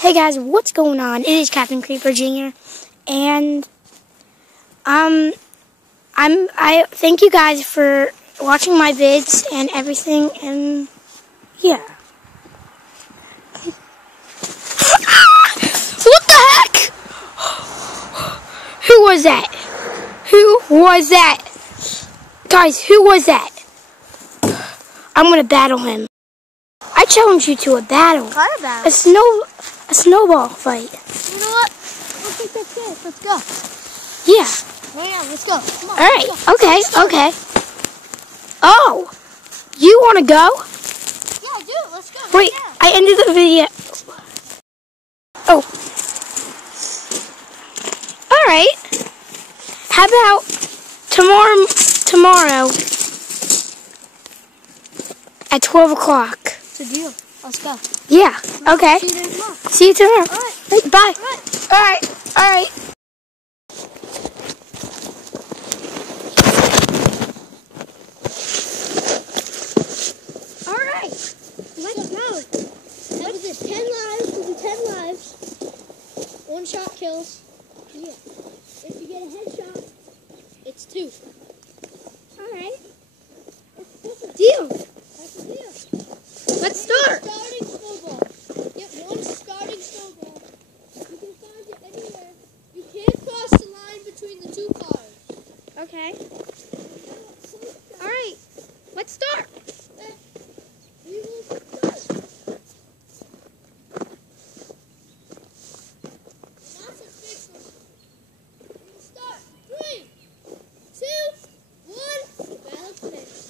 Hey guys, what's going on? It is Captain Creeper Jr. and I thank you guys for watching my vids and everything, and yeah. What the heck? Who was that? Who was that? Guys, who was that? I'm gonna battle him. I challenge you to a battle. What about? A snowball fight. You know what? Let's take that chance. Let's go. Yeah. Yeah, let's go. Come on. All right. Let's go. Okay. Let's go. Okay. Oh, you want to go? Yeah, I do. Let's go. Wait, Yeah. I ended the video. Oh. All right. How about tomorrow at 12 o'clock? It's a deal. Let's go. Yeah. Okay. See you there tomorrow. See you tomorrow. All right. Hey, bye. All right. All right. All right. All right. Let's go. That was it. 10 lives. We'll do 10 lives. One shot kills. Yeah. If you get a headshot, it's 2. All right. That's a deal. That's a deal. Let's start. Starting snowball. Get one starting snowball. You can find it anywhere. You can't cross the line between the 2 cars. Okay. All right. Let's start. We will start. That's a big one. We will start. 3, 2, 1. Battle commence.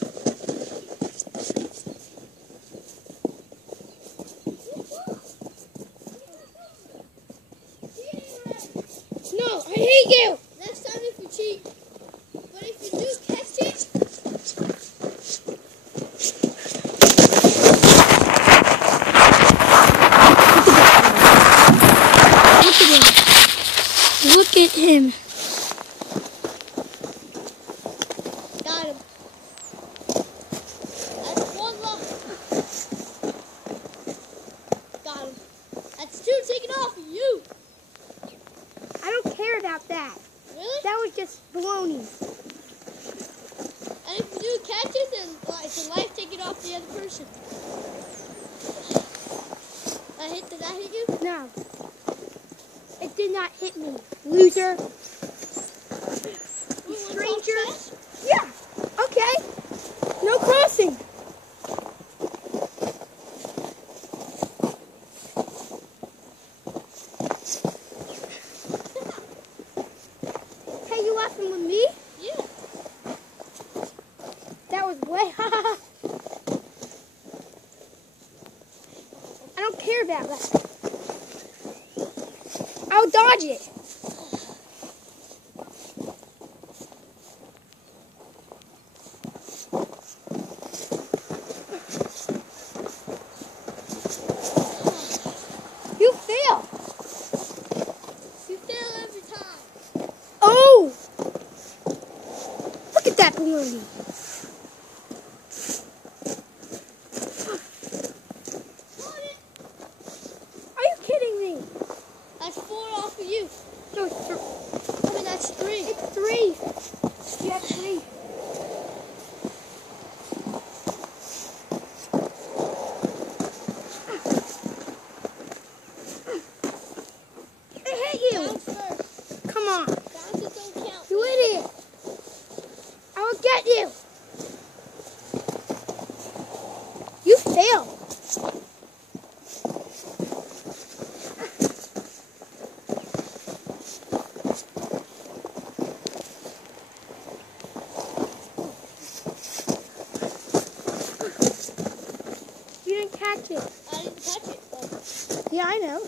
No, I hate you. Next time if you cheat. But if you do catch it, Look at him. got him. That's 1 level. Got him. That's 2 taken off of you. I don't care about that. Really? That was just baloney. And if you do catch it, then it's a life taken off the other person. Did that hit you? No. It did not hit me, loser. Stranger. Yeah. Okay. No crossing. Hey, you laughing with me? Yeah. That was way. I don't care about that. I'll dodge it. You fail. You fail every time. Oh! Look at that balloon. Got it. Are you kidding me? That's 4 off of you. No, it's I mean, that's 3. It's 3. You have 3. I hate you. Bounce first. Come on. Bounces don't count. You idiot. I will get you. You failed. You didn't catch it. I didn't touch it. Though. Yeah, I know.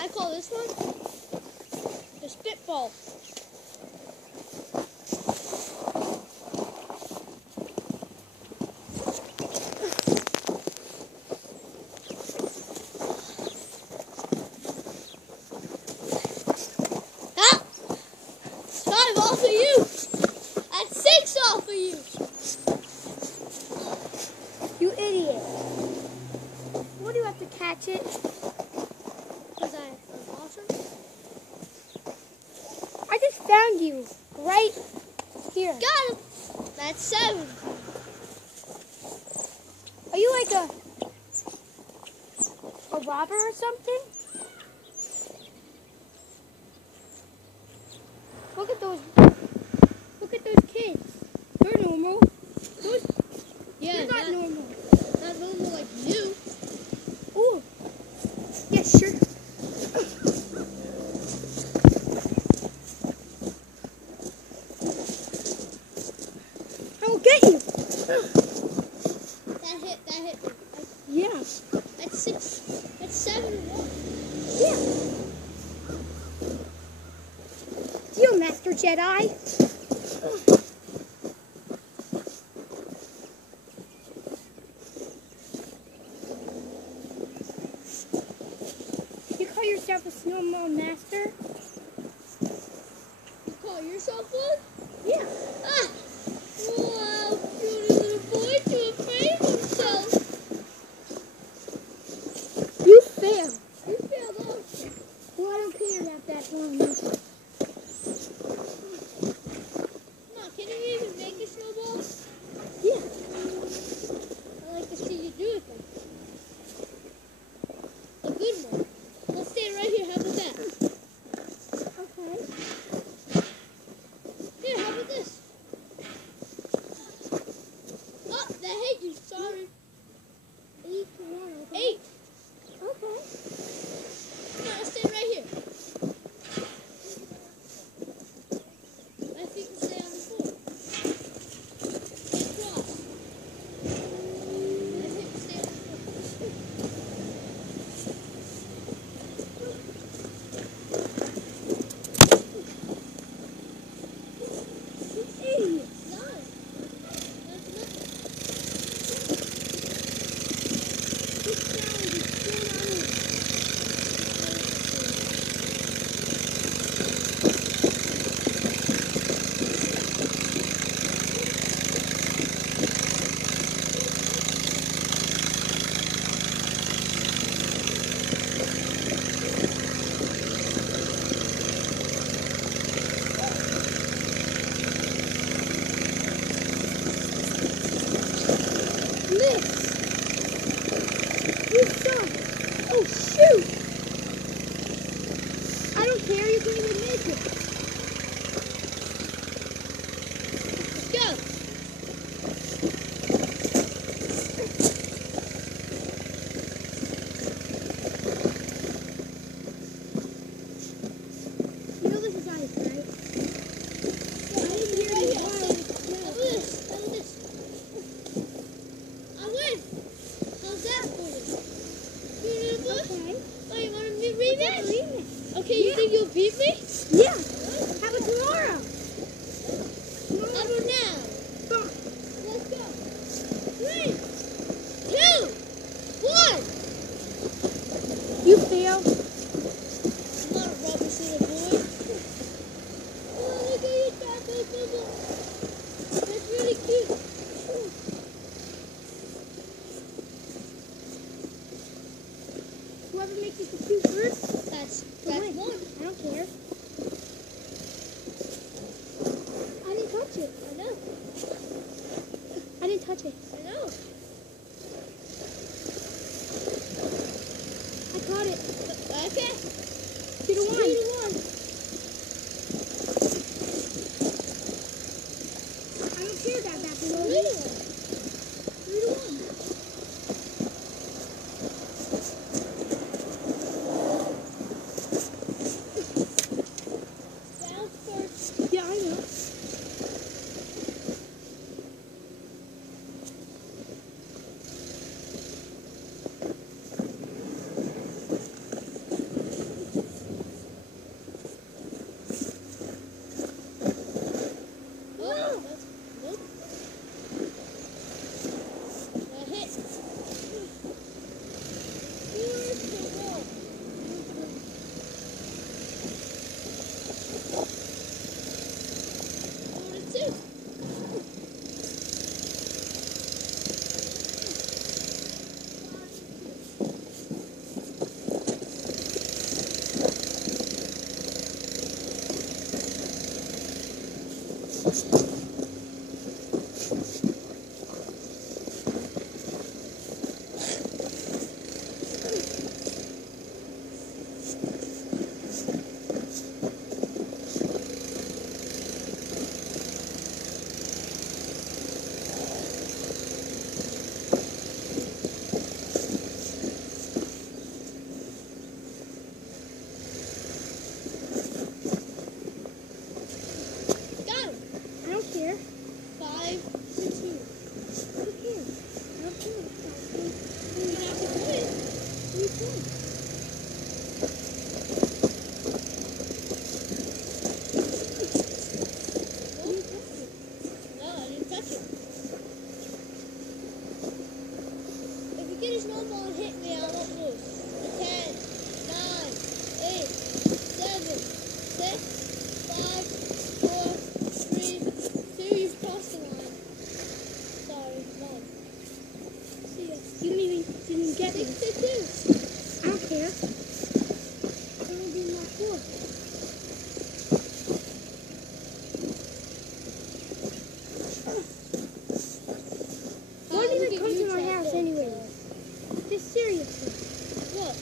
I call this one the spitball. Ah! 5 off of you. That's 6 off of you. catch it? Because I'm awesome. I just found you right here. Got him. That's 7. Are you like a robber or something? Look at those kids. They're normal. Yeah, They're not normal. Not normal like you. Ooh. Yeah, sure. I will get you. That hit me. Yeah. That's 6. That's 7 and 1. Yeah. Deal, Master Jedi. You call yourself a snowball master? You call yourself one? Yeah. Ah! Wow, cutie little boy too afraid of himself. You fail. You failed, don't you? Well, I don't care about that one. Come on, can you even make a snowball? Yeah. I'd like to see you do it then. A good one. Let's stand right here. How about that? Okay. Here, how about this? Oh, that hit you. Sorry. 8 to 1. Okay. 8. Okay. Come on, let's stand right here. My feet can stay on the floor. Can't cross. My feet can stay on the floor. You idiot. 9. That's enough. This sound is still on me. Miss! You suck! Oh, shoot! I don't care, you can't even make it. Let's go. You know this is ice, right? I didn't hear right here. How about this? How about this? I win. How's that for you? You know what? Okay. Oh, you want to rematch? Rematch. Okay, you think you'll beat me? Yeah. How about tomorrow? How about now? Let's go. 3, 2, 1. You fail. I'm not a rubbish little boy. Oh, look at your taco bubble. That's really cute. Whoever makes it to 2 first, That's win. 1. I don't care. I didn't touch it. I know. I didn't touch it. I know. I caught it. Okay. 2 to 1. 2 to 1. I don't care about that. 3 to 1. 3 to 1. Down first. Yeah, I know. Oh, that's, nope. hit me, I won't move. 10, 9, 8, 7, 6, 5, 4, 3, 2. You've crossed the line. Sorry, 1. See ya. You didn't get me. 62. I don't care. I'm gonna be my 4. Why did you come to my house anyway? Just seriously. What?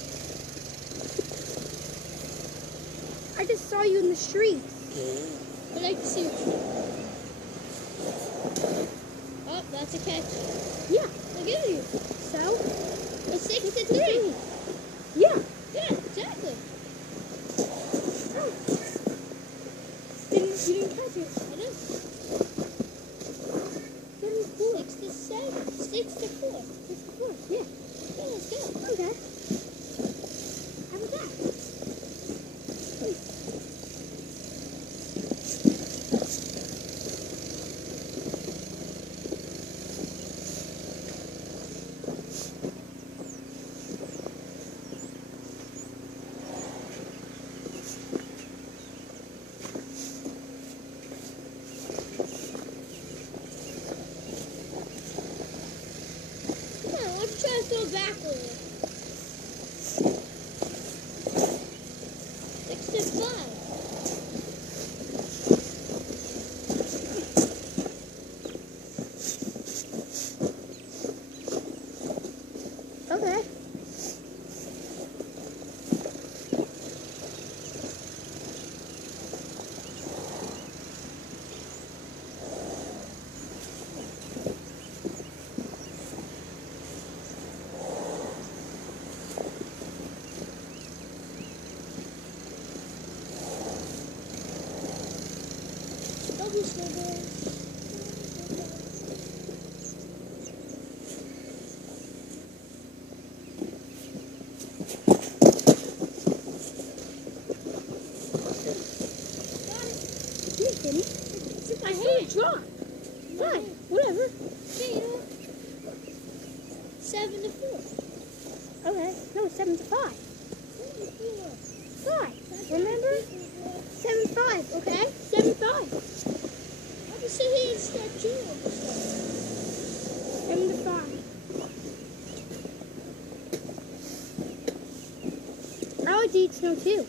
I just saw you in the street. I'd like to see you. Oh, that's a catch. Yeah. Look at you. So? It's 63. Yeah. Yeah, exactly. Oh. You didn't catch it. I know. 74. 67. 64. 64. Yeah. Yeah, let's go. Okay. How about that? Come on, why don't you try to throw backward? 65. Okay. Double snowballs. You kidding? It's in my hand. Draw. Fine. Whatever. Okay, you know what? 7 to 4. Okay. No, 7 to 5. 7 to 4. 5. Remember? 7 5. Okay. 7 5. I can sit here and start chewing on this stuff. 7 to 5. I like to eat snow too.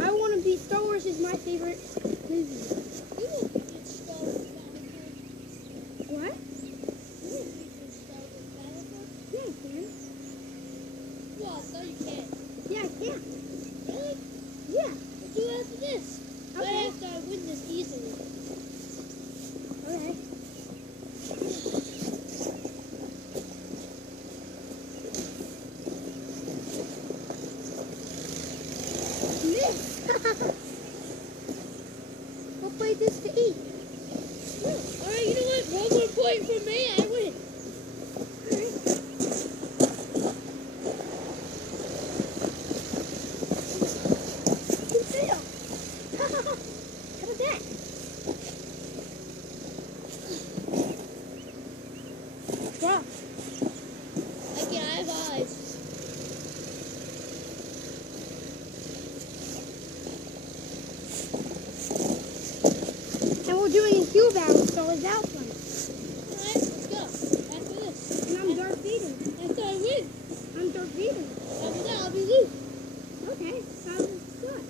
I want to be Star Wars is my favorite movie. You won't get Star Wars Battlefield. What? You won't get Star Wars Battlefield. Yeah, I can. Well, I thought you can. Yeah, I can. Really? Yeah. We'll do it after this. Okay. Right after I win this easily. Okay. Miss. We'll play this to eat. Alright, you know what? 1 more point for me, I win. You fail. How about that? Draw. I have eyes. And we're doing a Hue battle, so it's out one. Alright, let's go. After this. And I'm Darth Vader. After I win. I'm Darth Vader. After that, I'll be Luke. Okay, sounds good.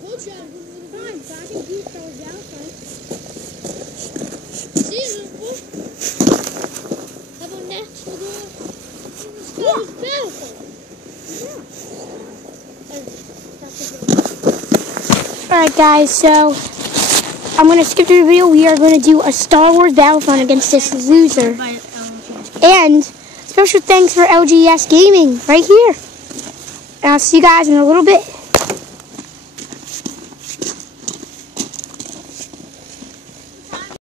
Coach, I'm going to Fine, so I can do Star Wars Battlefront. See you, Luke. How about next we'll do Star Wars Battlefield? Yeah. Alright guys, so I'm going to skip the reveal. We are going to do a Star Wars Battlefront against this loser. And special thanks for LGS Gaming right here. And I'll see you guys in a little bit.